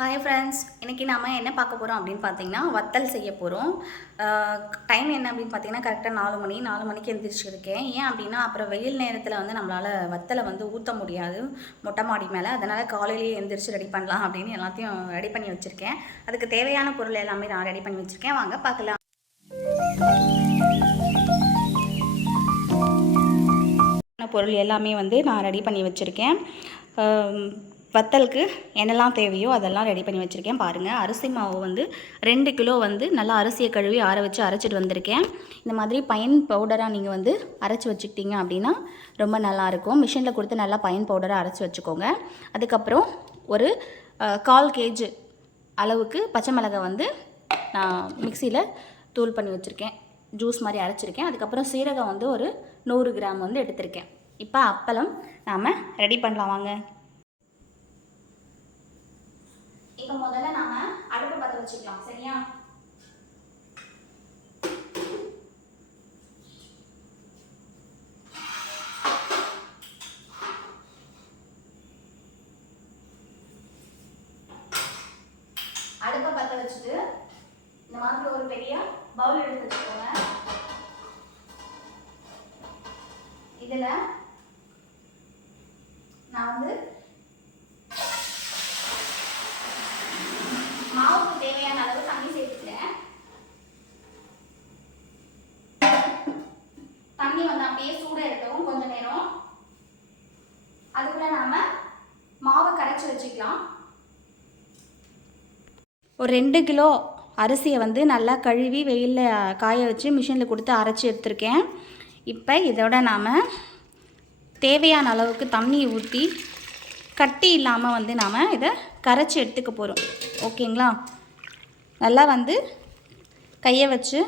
Hi friends இன்றைக்கி நாம் என்ன பார்க்க போகிறோம் அப்படின்னு பார்த்தீங்கன்னா வத்தல் செய்ய போகிறோம் டைம் என்ன அப்படின்னு பார்த்தீங்கன்னா கரெக்டாக நாலு மணி நாலு மணிக்கு எழுந்திரிச்சிருக்கேன் ஏன் அப்படின்னா அப்புறம் வெயில் நேரத்தில் வந்து நம்மளால் வத்தலை வந்து ஊற்ற முடியாது. மொட்டை மாடி மேலே. அதனால் காலையிலேயே எழுந்திரிச்சு ரெடி பண்ணலாம் அப்படின்னு எல்லாத்தையும் ரெடி பண்ணி வச்சுருக்கேன். அதுக்கு தேவையான பொருள் எல்லாமே நான் ரெடி பண்ணி வச்சுருக்கேன். வாங்க பார்க்கலாம். பொருள் எல்லாமே வந்து நான் ரெடி பண்ணி வச்சுருக்கேன். வத்தலுக்கு என்னெல்லாம் தேவையோ அதெல்லாம் ரெடி பண்ணி வச்சுருக்கேன். பாருங்கள் அரிசி மாவு வந்து ரெண்டு கிலோ வந்து நல்லா அரிசியை கழுவி ஆற வச்சு அரைச்சிட்டு வந்திருக்கேன். இந்த மாதிரி பயன் பவுடராக நீங்கள் வந்து அரைச்சி வச்சுக்கிட்டீங்க அப்படின்னா ரொம்ப நல்லாயிருக்கும் மிஷினில் கொடுத்து நல்லா பயன் பவுடராக அரைச்சி வச்சுக்கோங்க. அதுக்கப்புறம் ஒரு கால் கேஜ் அளவுக்கு பச்சை மிளகாய் வந்து நான் மிக்சியில் தூள் பண்ணி வச்சுருக்கேன். ஜூஸ் மாதிரி அரைச்சிருக்கேன். அதுக்கப்புறம் சீரகம் வந்து ஒரு நூறு கிராம் வந்து எடுத்திருக்கேன். இப்போ அப்பளம் நாம் ரெடி பண்ணலாம் வாங்க. இப்போ முதல்ல நாம அடுப்பு பற்ற வச்சுக்கலாம். சரியா? அடுப்பை பற்ற வச்சுட்டு இந்த மாதிரி ஒரு பெரிய பவுல் எடுத்து வச்சுக்கோங்க. இதுல நான் வந்து மாவுக்கு தேவையான அளவு தண்ணி சேர்த்துக்கிறேன் தண்ணி வந்து அப்படியே சூடாக இருக்கவும் கொஞ்ச நேரம் அதுக்குள்ள நாம மாவை கரைச்சி வச்சுக்கலாம் ஒரு ரெண்டு கிலோ அரிசியை வந்து நல்லா கழுவி வெயிலில் காய வச்சு மிஷினில் கொடுத்து அரைச்சி எடுத்திருக்கேன். இப்போ இதோட நாம் தேவையான அளவுக்கு தண்ணி ஊற்றி கட்டி இல்லாமல் வந்து நாம் இதை கரைச்சி எடுத்துக்க போகிறோம் ஓகேங்களா? நல்லா வந்து கையை வச்சு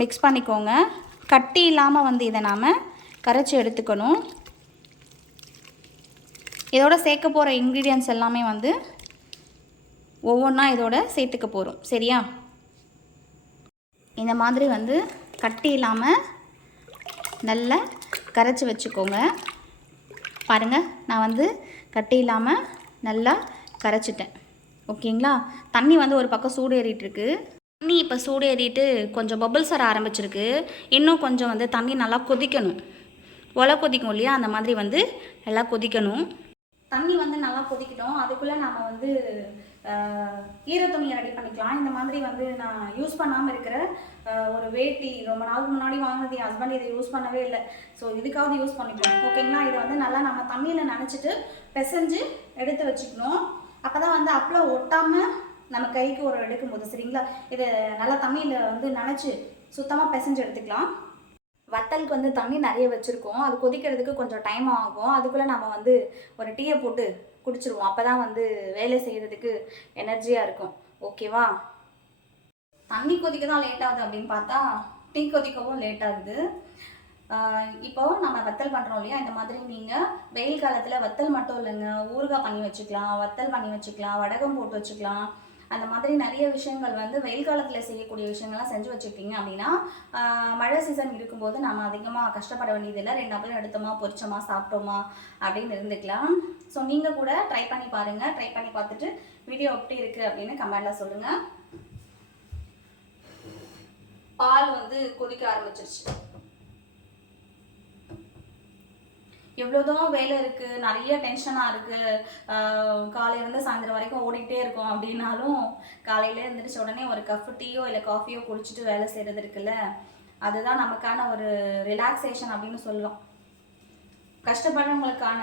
மிக்ஸ் பண்ணிக்கோங்க. கட்டி இல்லாமல் வந்து இதை நாம் கரைச்சி எடுத்துக்கணும். இதோட சேர்க்க போகிற இன்க்ரீடியன்ஸ் எல்லாமே வந்து ஒவ்வொன்றா இதோட சேர்த்துக்க போகிறோம் சரியா? இந்த மாதிரி வந்து கட்டி இல்லாமல் நல்லா கரைச்சி வச்சுக்கோங்க. பாருங்கள் நான் வந்து கட்டி இல்லாமல் நல்லா கரைச்சிட்டேன். ஓகேங்களா? தண்ணி வந்து ஒரு பக்கம் சூடு ஏறிட்டு இருக்கு தண்ணி இப்போ சூடு ஏறிட்டு கொஞ்சம் பபுள்ஸ் வர ஆரம்பிச்சிருக்கு. இன்னும் கொஞ்சம் வந்து தண்ணி நல்லா கொதிக்கணும். ஒலை கொதிக்கும் இல்லையா? அந்த மாதிரி வந்து நல்லா கொதிக்கணும். தண்ணி வந்து நல்லா கொதிக்கட்டும். அதுக்குள்ளே நாம் வந்து ஈர துணியை ரெடி பண்ணிக்கலாம். இந்த மாதிரி வந்து நான் யூஸ் பண்ணாமல் இருக்கிற ஒரு வேட்டி ரொம்ப நாளுக்கு முன்னாடி வாங்கினது என் ஹஸ்பண்ட் இதை யூஸ் பண்ணவே இல்லை. ஸோ இதுக்காவது யூஸ் பண்ணிக்கலாம். ஓகேங்களா இதை வந்து நல்லா நம்ம தண்ணியில் நினச்சிட்டு பிசைஞ்சு எடுத்து வச்சுக்கணும். அப்போ தான் வந்து அப்பளம் ஒட்டாமல் நம்ம கைக்கு ஒரு எடுக்கும்போது சரிங்களா? இதை நல்லா தண்ணியில் வந்து நினச்சி சுத்தமாக பிசைஞ்சு எடுத்துக்கலாம். வத்தலுக்கு வந்து தண்ணி நிறைய வச்சுருக்கோம். அது கொதிக்கிறதுக்கு கொஞ்சம் டைம் ஆகும். அதுக்குள்ளே நம்ம வந்து ஒரு டீயை போட்டு குடிச்சிருவோம். அப்போ தான் வந்து வேலை செய்கிறதுக்கு எனர்ஜியாக இருக்கும். ஓகேவா தண்ணி கொதிக்க தான் லேட் ஆகுது அப்படின்னு பார்த்தா டீ கொதிக்கவும் லேட் ஆகுது. இப்போ நம்ம வத்தல் பண்ணுறோம் இல்லையா? இந்த மாதிரி நீங்கள் வெயில் காலத்தில் வத்தல் மட்டும் இல்லைங்க. ஊறுகாய் பண்ணி வச்சுக்கலாம் வத்தல் பண்ணி வச்சுக்கலாம் வடகம் போட்டு வச்சுக்கலாம். அந்த மாதிரி நிறைய விஷயங்கள் வந்து வெயில் காலத்தில் செய்யக்கூடிய விஷயங்கள்லாம் செஞ்சு வச்சுருக்கீங்க அப்படின்னா மழை சீசன் இருக்கும்போது நம்ம அதிகமாக கஷ்டப்பட வேண்டியதில்லை. ரெண்டு அப்பளம் எடுத்தோமா பொரிச்சோமா சாப்பிட்டோமா அப்படின்னு இருந்துக்கலாம். ஸோ நீங்கள் கூட ட்ரை பண்ணி பாருங்கள் ட்ரை பண்ணி பார்த்துட்டு வீடியோ எப்படி இருக்குது அப்படின்னு கமெண்டில் சொல்லுங்கள் பால் வந்து கொதிக்க ஆரம்பிச்சிருச்சு. எவ்வளோதான் வேலை இருக்குது நிறைய டென்ஷனாக இருக்குது காலையிலேருந்து சாயந்தரம் வரைக்கும் ஓடிக்கிட்டே இருக்கோம் அப்படின்னாலும் காலையில எழுந்திரிச்ச உடனே ஒரு கப் டீயோ இல்லை காஃபியோ குடிச்சிட்டு வேலை செய்கிறது இருக்குல்ல அதுதான் நமக்கான ஒரு ரிலாக்ஸேஷன் அப்படின்னு சொல்லலாம். கஷ்டப்படுறவங்களுக்கான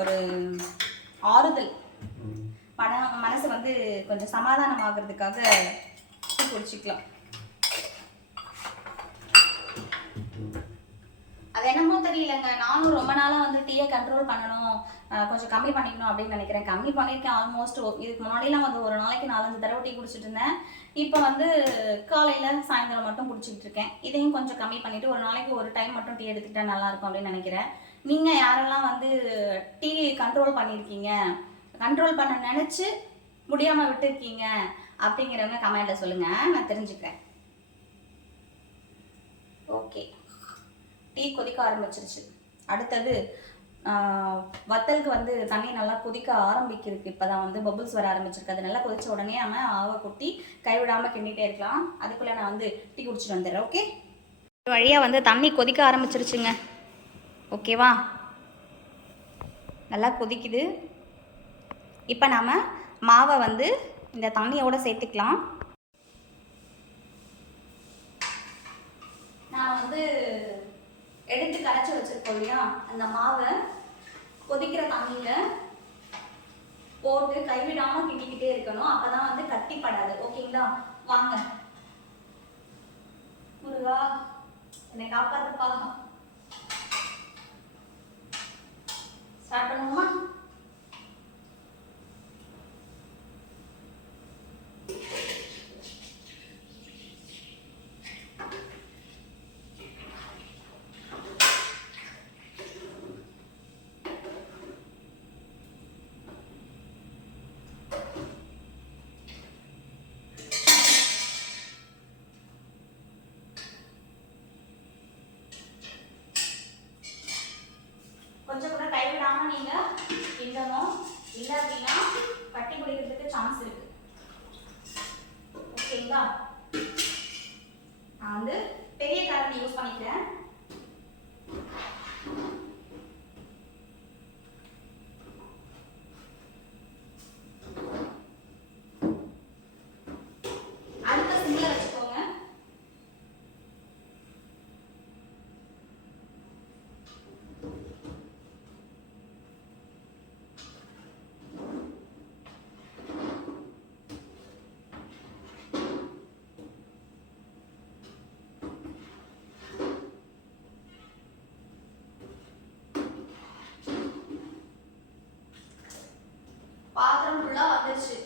ஒரு ஆறுதல். மன மனசு வந்து கொஞ்சம் சமாதானம் ஆகிறதுக்காக குடிச்சிக்கலாம். அது என்னமோ தெரியலங்க. நானும் ரொம்ப நாளாக வந்து டீயை கண்ட்ரோல் பண்ணணும். கொஞ்சம் கம்மி பண்ணிக்கணும் அப்படின்னு நினைக்கிறேன். கம்மி பண்ணியிருக்கேன் ஆல்மோஸ்ட் இதுக்கு முன்னாடிலாம் வந்து ஒரு நாளைக்கு நாலஞ்சு தடவை டீ குடிச்சிட்டு இருந்தேன். இப்போ வந்து காலையில் சாயந்தரம் மட்டும் குடிச்சிட்டு இருக்கேன். இதையும் கொஞ்சம் கம்மி பண்ணிவிட்டு ஒரு நாளைக்கு ஒரு டைம் மட்டும் டீ எடுத்துக்கிட்டா நல்லாயிருக்கும் அப்படின்னு நினைக்கிறேன். நீங்கள் யாரெல்லாம் வந்து டீ கண்ட்ரோல் பண்ணியிருக்கீங்க? கண்ட்ரோல் பண்ண நினச்சி முடியாமல் விட்டுருக்கீங்க அப்படிங்கிறவங்க கமெண்ட்டில் சொல்லுங்கள் நான் தெரிஞ்சுக்கிறேன். ஓகே டீ கொதிக்க ஆரம்பிச்சிருச்சு. அடுத்தது வத்தலுக்கு வந்து தண்ணி நல்லா கொதிக்க ஆரம்பிக்கிறதுக்கு இப்போ தான் வந்து பபுள்ஸ் வர ஆரம்பிச்சிருக்கு. அது நல்லா கொதிச்ச உடனே நம்ம ஆவை கொட்டி கைவிடாமல் கிண்டிகிட்டே இருக்கலாம். அதுக்குள்ளே நான் வந்து டீ குடிச்சிட்டு வந்துடுறேன் ஓகே வழியாக வந்து தண்ணி கொதிக்க ஆரம்பிச்சிருச்சுங்க. ஓகேவா நல்லா கொதிக்குது. இப்போ நாம் மாவை வந்து இந்த தண்ணியோட சேர்த்துக்கலாம். நான் வந்து எடுத்து கரைச்சி வச்சிருக்கோம் இல்லையா? அந்த மாவை கொதிக்கிற தண்ணியில் போட்டு கைவிடாமல் கிண்டிக்கிட்டே இருக்கணும். அப்பதான் வந்து கட்டிப்படாது. ஓகேங்களா? வாங்க. முருகா என்னை காப்பாத்துப்பா. ஸ்டார்ட் பண்ணுவோமா கொஞ்சம் கூட கைவிடாம நீங்க கிண்டணும் இல்ல அப்படின்னா கட்டி பிடிக்கிறதுக்கு சான்ஸ் இருக்கு ஓகேங்களா நான் வந்து பெரிய கரண்டி யூஸ் பண்ணிக்கிறேன் அடுத்த சிம்ல வச்சுக்கோங்க பாத்திரம் வந்துருச்சு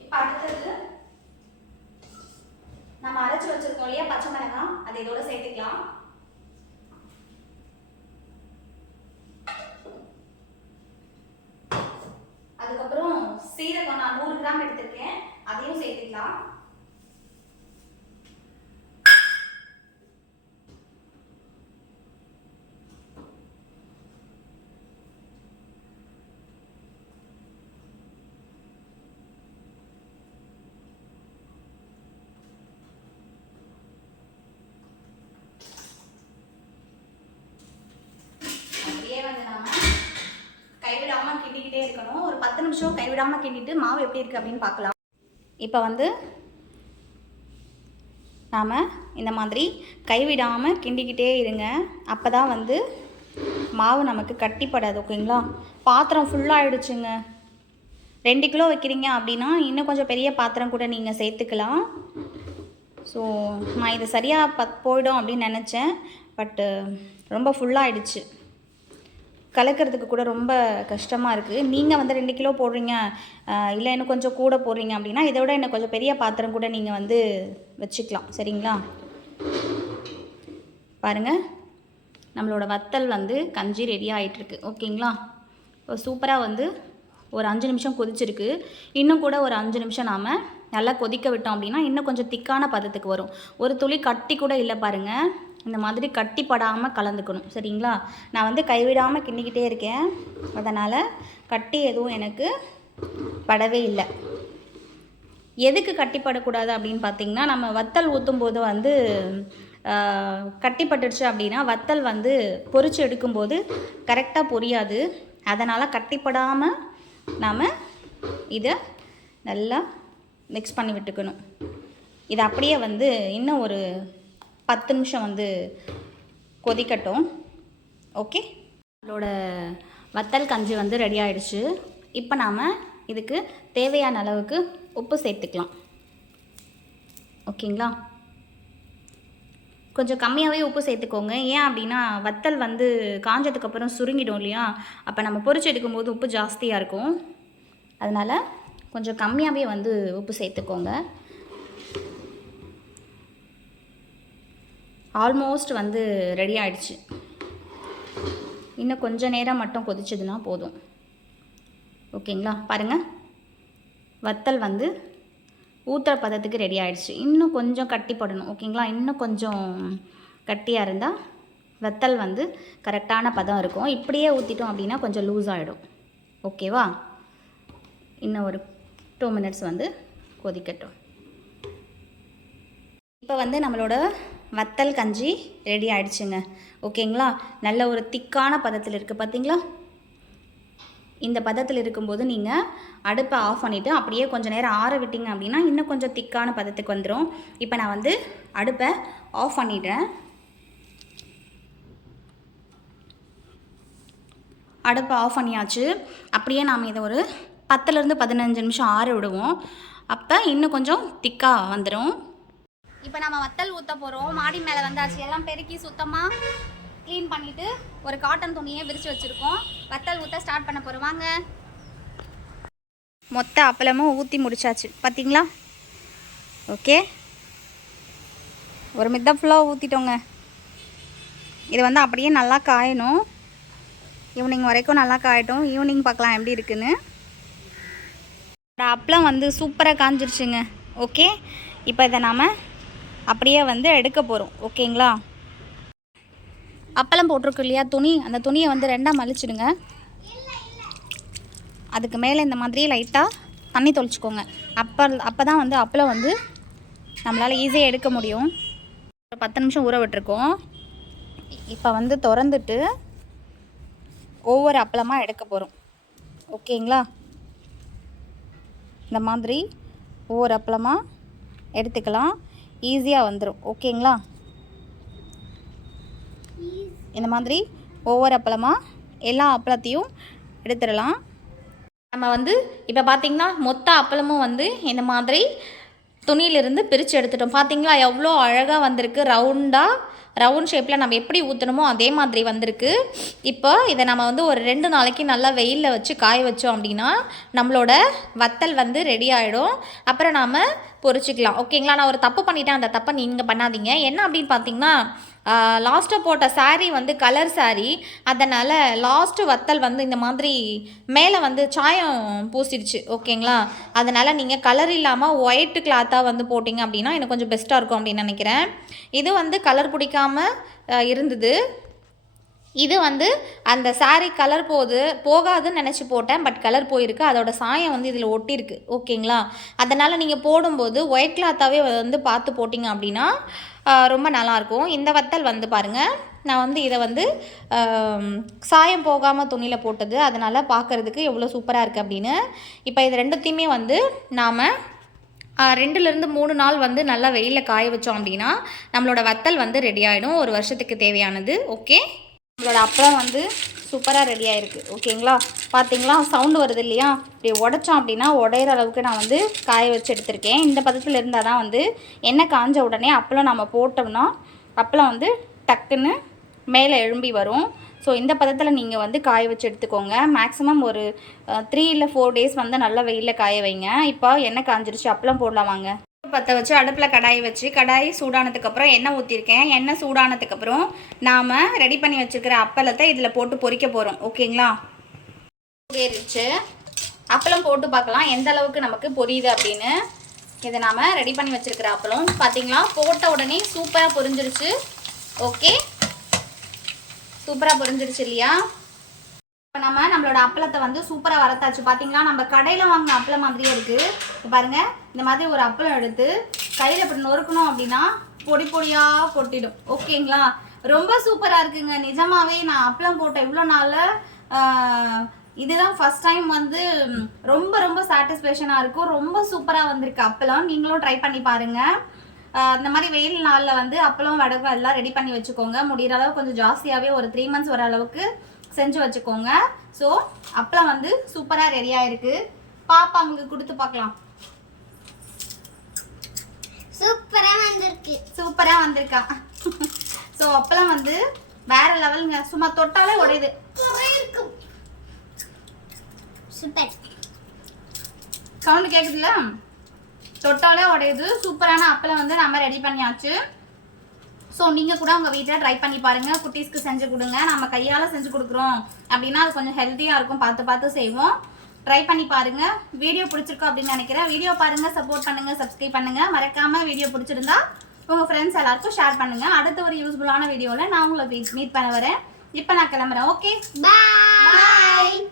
இப்ப அடுத்தது நம்ம அரைச்சு வச்சிருக்கோம் இல்லையா? பச்சை மிளகாய். அதை இதோட சேர்த்துக்கலாம் அதுக்கப்புறம் சீரகம் நான் நூறு கிராம் எடுத்திருக்கேன் அதையும் சேர்த்துக்கலாம் அப்படியே வந்து நாம கிண்டிகிட்டே இருக்கணும். ஒரு பத்து நிமிஷம் கைவிடாமல் கிண்டிட்டு மாவு எப்படி இருக்குது அப்படின்னு பார்க்கலாம். இப்போ வந்து நாம் இந்த மாதிரி கைவிடாமல் கிண்டிக்கிட்டே இருங்க. அப்போ தான் வந்து மாவு நமக்கு கட்டிப்படாது ஓகேங்களா? பாத்திரம் ஃபுல்லாகிடுச்சுங்க ரெண்டு கிலோ வைக்கிறீங்க அப்படின்னா இன்னும் கொஞ்சம் பெரிய பாத்திரம் கூட நீங்கள் சேர்த்துக்கலாம். ஸோ நான் இது சரியாக பத் போயிடும் அப்படின்னு நினச்சேன். பட்டு ரொம்ப ஃபுல்லாகிடுச்சு கலக்கிறதுக்கு கூட ரொம்ப கஷ்டமாக இருக்குது நீங்கள் வந்து ரெண்டு கிலோ போடுறீங்க இல்லை இன்னும் கொஞ்சம் கூட போடுறீங்க அப்படின்னா இதை விட இன்னும் கொஞ்சம் பெரிய பாத்திரம் கூட நீங்கள் வந்து வச்சுக்கலாம். சரிங்களா? பாருங்கள் நம்மளோட வத்தல் வந்து கஞ்சி ரெடி ஆகிட்டுருக்கு ஓகேங்களா? இப்போ சூப்பராக வந்து ஒரு அஞ்சு நிமிஷம் கொதிச்சிருக்கு. இன்னும் கூட ஒரு அஞ்சு நிமிஷம் நாம் நல்லா கொதிக்க விட்டோம் அப்படின்னா இன்னும் கொஞ்சம் திக்கான பதத்துக்கு வரும். ஒரு துளி கட்டி கூட இல்லை பாருங்கள் இந்த மாதிரி கட்டிப்படாமல் கலந்துக்கணும். சரிங்களா? நான் வந்து கைவிடாமல் கிண்டிக்கிட்டே இருக்கேன். அதனால் கட்டி எதுவும் எனக்கு படவே இல்லை. எதுக்கு கட்டிப்படக்கூடாது அப்படின்னு பார்த்தீங்கன்னா நம்ம வத்தல் ஊற்றும் போது வந்து கட்டிப்பட்டுடுச்சு அப்படின்னா வத்தல் வந்து பொறிச்சு எடுக்கும்போது கரெக்டாக பொரியாது. அதனால் கட்டிப்படாமல் நாம் இதை நல்லா மிக்ஸ் பண்ணி விட்டுக்கணும். இது அப்படியே வந்து இன்னும் ஒரு பத்து நிமிஷம் வந்து கொதிக்கட்டும். ஓகே நம்மளோட வத்தல் கஞ்சி வந்து ரெடி ஆயிடுச்சு. இப்போ நாம் இதுக்கு தேவையான அளவுக்கு உப்பு சேர்த்துக்கலாம். ஓகேங்களா கொஞ்சம் கம்மியாகவே உப்பு சேர்த்துக்கோங்க. ஏன் அப்படின்னா வத்தல் வந்து காஞ்சதுக்கப்புறம் சுருங்கிடும் இல்லையா? அப்போ நம்ம பொறிச்சு எடுக்கும்போது உப்பு ஜாஸ்தியாக இருக்கும். அதனால் கொஞ்சம் கம்மியாகவே வந்து உப்பு சேர்த்துக்கோங்க. ஆல்மோஸ்ட் வந்து ரெடி ஆகிடுச்சு இன்னும் கொஞ்சம் நேரம் மட்டும் கொதிச்சதுன்னா போதும். ஓகேங்களா பாருங்கள் வத்தல் வந்து ஊற்றுற பதத்துக்கு ரெடி ஆகிடுச்சு இன்னும் கொஞ்சம் கட்டிப்படணும் ஓகேங்களா இன்னும் கொஞ்சம் கட்டியாக இருந்தால் வத்தல் வந்து கரெக்டான பதம் இருக்கும். இப்படியே ஊற்றிட்டோம் அப்படின்னா கொஞ்சம் லூஸ் ஆகிடும் ஓகேவா இன்னும் ஒரு டூ மினிட்ஸ் வந்து கொதிக்கட்டும். இப்போ வந்து நம்மளோட வத்தல் கஞ்சி ரெடி ஆயிடுச்சுங்க. ஓகேங்களா நல்ல ஒரு திக்கான பதத்தில் இருக்குது பார்த்தீங்களா இந்த பதத்தில் இருக்கும்போது நீங்கள் அடுப்பை ஆஃப் பண்ணிவிட்டு அப்படியே கொஞ்சம் நேரம் ஆற விட்டிங்க அப்படின்னா இன்னும் கொஞ்சம் திக்கான பதத்துக்கு வந்துடும் இப்போ நான் வந்து அடுப்பை ஆஃப் பண்ணிடுறேன். அடுப்பை ஆஃப் பண்ணியாச்சு. அப்படியே நாம் இதை ஒரு பத்துலேருந்து பதினஞ்சு நிமிஷம் ஆற விடுவோம். அப்போ இன்னும் கொஞ்சம் திக்காக வந்துடும் இப்போ நம்ம வத்தல் ஊற்ற போகிறோம் மாடி மேலே வந்தாச்சு. எல்லாம் பெருக்கி சுத்தமாக க்ளீன் பண்ணிவிட்டு ஒரு காட்டன் துணியை விரித்து வச்சுருக்கோம். வத்தல் ஊற்ற ஸ்டார்ட் பண்ண போகிறோம் வாங்க. மொத்த அப்பளமும் ஊற்றி முடிச்சாச்சு. பார்த்தீங்களா ஓகே ஒரு மித்த ஃபுல்லாக ஊற்றிட்டோங்க இது வந்து அப்படியே நல்லா காயணும். ஈவினிங் வரைக்கும் நல்லா காயட்டும். ஈவினிங் பார்க்கலாம் எப்படி இருக்குன்னு. அப்பளம் வந்து சூப்பராக காஞ்சிருச்சுங்க. ஓகே இப்போ இதை நாம் அப்படியே வந்து எடுக்க போகிறோம் ஓகேங்களா? அப்பளம் போட்டிருக்கு இல்லையா? துணி. அந்த துணியை வந்து ரெண்டாக மலிச்சிடுங்க அதுக்கு மேலே இந்த மாதிரி லைட்டாக தண்ணி தொளிச்சிக்கோங்க. அப்போ அப்போ தான் வந்து அப்பளம் வந்து நம்மளால் ஈஸியாக எடுக்க முடியும். ஒரு பத்து நிமிஷம் ஊற விட்டுருக்கோம். இப்போ வந்து திறந்துட்டு ஒவ்வொரு அப்பளமாக எடுக்க போகிறோம் ஓகேங்களா? இந்த மாதிரி ஒவ்வொரு அப்பளமாக எடுத்துக்கலாம். ஈஸியாக வந்துடும் ஓகேங்களா? இந்த மாதிரி? ஒவ்வொரு அப்பளமாக எல்லா அப்பளத்தையும் எடுத்துடலாம். நம்ம வந்து இப்போ பார்த்தீங்கன்னா மொத்த அப்பளமும் வந்து இந்த மாதிரி? துணியிலிருந்து பிரித்து எடுத்துட்டோம். பார்த்திங்களா எவ்வளோ அழகாக வந்திருக்கு. ரவுண்டாக ரவுண்ட் ஷேப்பில் நம்ம எப்படி ஊற்றணுமோ அதே மாதிரி வந்திருக்கு. இப்போ இதை நம்ம வந்து ஒரு ரெண்டு நாளைக்கு நல்லா வெயிலில் வச்சு காய வச்சோம் அப்படின்னா நம்மளோட வத்தல் வந்து ரெடி ஆகிடும் அப்புறம் நாம் பொறிச்சிக்கலாம் ஓகேங்களா? நான் ஒரு தப்பு பண்ணிட்டேன். அந்த தப்பை நீங்கள் பண்ணாதீங்க. என்ன அப்படின்னு பார்த்தீங்கன்னா லாஸ்ட்டாக போட்ட சாரீ வந்து கலர் சாரீ அதனால் லாஸ்ட்டு வத்தல் வந்து இந்த மாதிரி மேலே வந்து சாயம் பூசிடுச்சு ஓகேங்களா? அதனால் நீங்கள் கலர் இல்லாமல் ஒயிட் கிளாத்தாக வந்து போட்டிங்க அப்படின்னா எனக்கு கொஞ்சம் பெஸ்ட்டாக இருக்கும் அப்படின்னு நினைக்கிறேன். இது வந்து கலர் பிடிக்காம இருந்தது. இது வந்து அந்த சாரீ கலர் போகுது போகாதுன்னு நினச்சி போட்டேன் பட் கலர் போயிருக்கு. அதோட சாயம் வந்து இதில் ஒட்டியிருக்கு ஓகேங்களா? அதனால் நீங்கள் போடும்போது ஒயிட் கிளாத்தாகவே வந்து பார்த்து போட்டிங்க அப்படின்னா ரொம்ப நல்லாயிருக்கும். இந்த வத்தல் வந்து பாருங்கள் நான் வந்து இதை வந்து சாயம் போகாமல் துணியில் போட்டது. அதனால் பார்க்குறதுக்கு எவ்வளோ சூப்பராக இருக்குது அப்படின்னு. இப்போ இது ரெண்டுத்தையுமே வந்து நாம் ரெண்டுலேருந்து மூணு நாள் வந்து நல்லா வெயிலில் காய வச்சோம் அப்படின்னா நம்மளோட வத்தல் வந்து ரெடி ஆகிடும் ஒரு வருஷத்துக்கு தேவையானது. ஓகே நம்மளோட அப்புறம் வந்து சூப்பராக ரெடி ஆகிருக்கு ஓகேங்களா பார்த்தீங்களா? சவுண்டு வருது இல்லையா? இப்படி உடைச்சோம் அப்படின்னா உடையிற அளவுக்கு நான் வந்து காய வச்சு எடுத்திருக்கேன். இந்த பதத்தில் இருந்தால் தான் வந்து எண்ணெய் காஞ்ச உடனே அப்பளம் நம்ம போட்டோம்னா அப்பளம் வந்து டக்குன்னு மேலே எழும்பி வரும். ஸோ இந்த பதத்தில் நீங்கள் வந்து காய வச்சு எடுத்துக்கோங்க. மேக்ஸிமம் ஒரு த்ரீ இல்லை ஃபோர் டேஸ் வந்து நல்லா வெயிலில் காய வைங்க. இப்போ எண்ணெய் காஞ்சிருச்சு அப்பளம் போடலாம் வாங்க பற்ற வச்சு அடுப்பில் கடாய் வச்சு கடாய் சூடானதுக்கப்புறம் எண்ணெய் ஊற்றிருக்கேன் எண்ணெய் சூடானதுக்கப்புறம் நாம் ரெடி பண்ணி வச்சுருக்கிற அப்பளத்தை இதில் போட்டு பொறிக்க போகிறோம் ஓகேங்களா ஏறிடுச்சு அப்பளம் போட்டு பார்க்கலாம். எந்த அளவுக்கு நமக்கு பொரியுது அப்படின்னு. இதை நாம் ரெடி பண்ணி வச்சுருக்கிற அப்பளம். பார்த்தீங்களா போட்ட உடனே சூப்பராக பொரிஞ்சிருச்சு. ஓகே சூப்பராக பொரிஞ்சிருச்சு இல்லையா? நம்ம நம்மளோட அப்பளத்தை வந்து சூப்பராக வரத்தாச்சு பார்த்தீங்களா நம்ம கடையில் வாங்கின அப்பளம் மாதிரியே இருக்குது பாருங்கள் பாருங்க இந்த மாதிரி ஒரு அப்பளம் எடுத்து கையில் இப்படி நொறுக்கணும் அப்படின்னா பொடி பொடியாக கொட்டிடும். ஓகேங்களா? ரொம்ப சூப்பராக இருக்குங்க. நிஜமாவே நான் அப்பளம் போட்ட இவ்வளோ நாளில் இதுதான் ஃபர்ஸ்ட் டைம் வந்து ரொம்ப ரொம்ப சாட்டிஸ்ஃபேக்ஷனாக இருக்கும். ரொம்ப சூப்பராக வந்திருக்கு அப்பளம். நீங்களும் ட்ரை பண்ணி பாருங்கள் இந்த மாதிரி வெயில் நாளில் வந்து அப்பளம் வடகம் எல்லாம் ரெடி பண்ணி வச்சுக்கோங்க. முடிகிற அளவுக்கு கொஞ்சம் ஜாஸ்தியாகவே ஒரு த்ரீ மந்த்ஸ் வர அளவுக்கு செஞ்சு வச்சுக்கோங்க. ஸோ அப்பளம் வந்து சூப்பராக ரெடியாக இருக்கு பாப்பா அங்கே கொடுத்து பார்க்கலாம். சூப்பரா வந்திருக்கு. சூப்பராக வந்திருக்கா. ஸோ அப்பளம் வந்து வேற லெவலுங்க. சும்மா தொட்டாலே உடையுது. சூப்பர். சவுண்டு கேட்குதுல்ல தொட்டாலே உடையுது. சூப்பரான அப்பளம் வந்து நம்ம ரெடி பண்ணியாச்சு. ஸோ நீங்கள் கூட உங்கள் வீட்டில் ட்ரை பண்ணி பாருங்கள் குட்டீஸ்க்கு செஞ்சு கொடுங்க. நம்ம கையால் செஞ்சு கொடுக்குறோம். அப்படின்னா அது கொஞ்சம் ஹெல்த்தியாக இருக்கும். பார்த்து பார்த்து செய்வோம். ட்ரை பண்ணி பாருங்கள் வீடியோ பிடிச்சிருக்கோம் அப்படின்னு நினைக்கிறேன். வீடியோ பாருங்கள் சப்போர்ட் பண்ணுங்கள் சப்ஸ்கிரைப் பண்ணுங்கள் மறக்காமல் வீடியோ பிடிச்சிருந்தா உங்கள் ஃப்ரெண்ட்ஸ் எல்லாருக்கும் ஷேர் பண்ணுங்கள் அடுத்த ஒரு யூஸ்ஃபுல்லான வீடியோவில் நான் உங்களை மீட் பண்ண வரேன். இப்போ நான் கிளம்புறேன். Okay bye